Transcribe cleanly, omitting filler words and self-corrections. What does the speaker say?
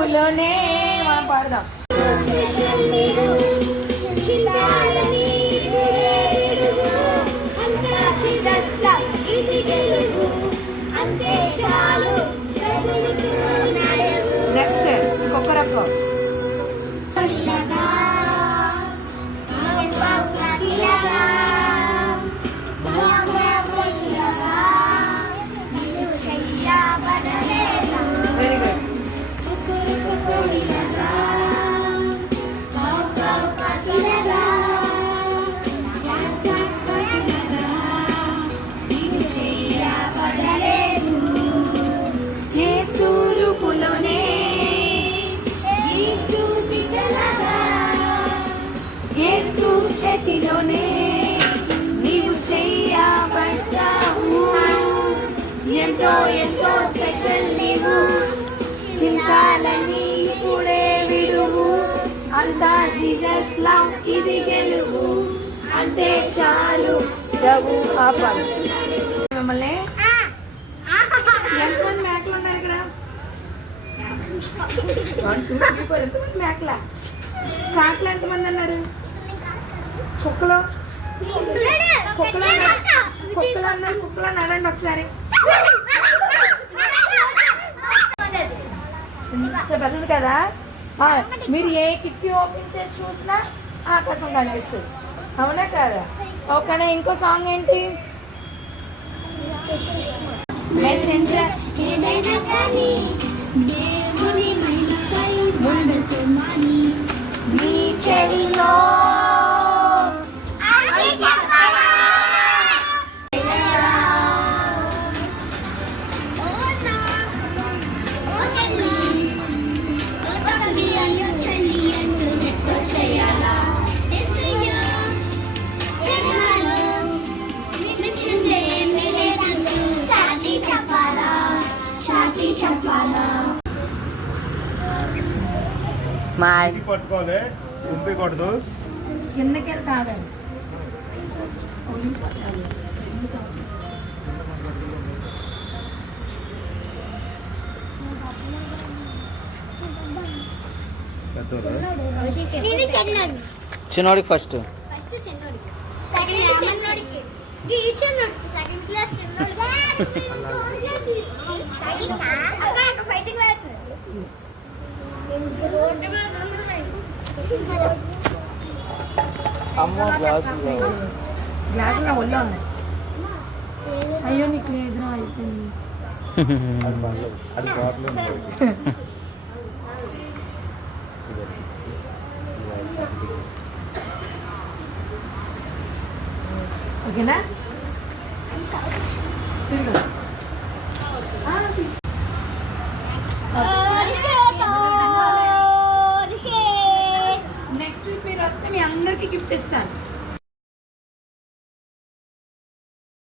రూపులోనే మనం పాడదాం. నెక్స్ట్ ఇంకొక రకం. Very good. చేతిలోనే నీవు చెయ్యబడ్డావు, ఎంతో ఎంతో స్పెషల్ నీవు, చింతాలని ఇప్పుడే విడువు, అంతా జీసస్ లవ్ ఇది గెలువు, అంతే చాలు ప్రభు ఆపం. మిమ్మల్ని ఎంతమంది మేకలు ఉన్నారు ఇక్కడ? 1 2 3 4 ఎంతమంది మేకల? కాకులు ఎంతమంది అన్నారు? కుక్కలు కుక్కలు అన్నారు. కుక్కలు అనండి ఒకసారి. ఇంత పెద్దది కదా. మీరు ఏ కిటికీ ఓపెన్ చేసి చూసినా ఆకాశం కనిపిస్తుంది, అవునా కాదా? ఓకేనా? ఇంకో సాంగ్ ఏంటి? మెసెంజర్. నీ చెవిలో పట్టుకోవాలి, ఉంపకూడదు. కిందకి వెళ్ళి తాగాలి. చిన్నోడికి ఫస్ట్ గ్లాసులు నా ఒళ్ళో ఉన్నాయి. అయ్యో నీకు లేదురా, అయిపోయింది. ఓకేనా? నెక్స్ట్ వీక్ మీరు వస్తే మీ అందరికీ గిఫ్ట్ ఇస్తాను.